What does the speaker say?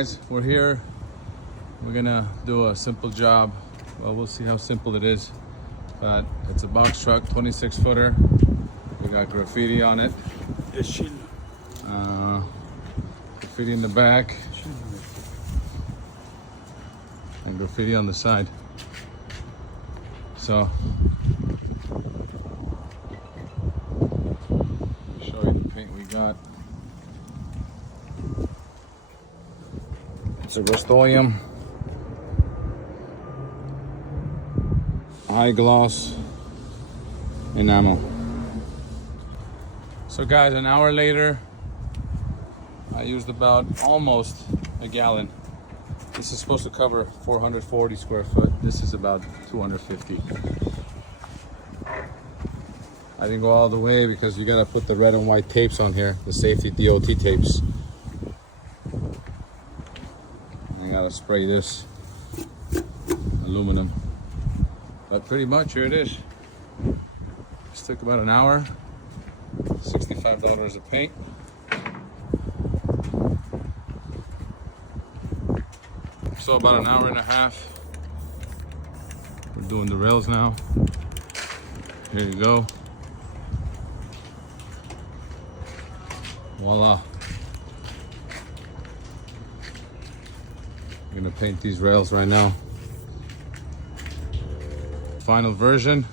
guys, we're here. We're gonna do a simple job. Well, we'll see how simple it is. But it's a box truck, 26 footer. We got graffiti on it. Graffiti in the back. And graffiti on the side. So, show you the paint we got. It's a Rust-Oleum High Gloss Enamel. So guys, an hour later, I used about almost a gallon. This is supposed to cover 440 square foot. This is about 250. I didn't go all the way because you gotta put the red and white tapes on here, the safety DOT tapes. I gotta spray this aluminum. But pretty much here it is. This took about an hour, $65 of paint. So about an hour and a half. We're doing the rails now. Here you go. Voila. I'm gonna paint these rails right now. Final version.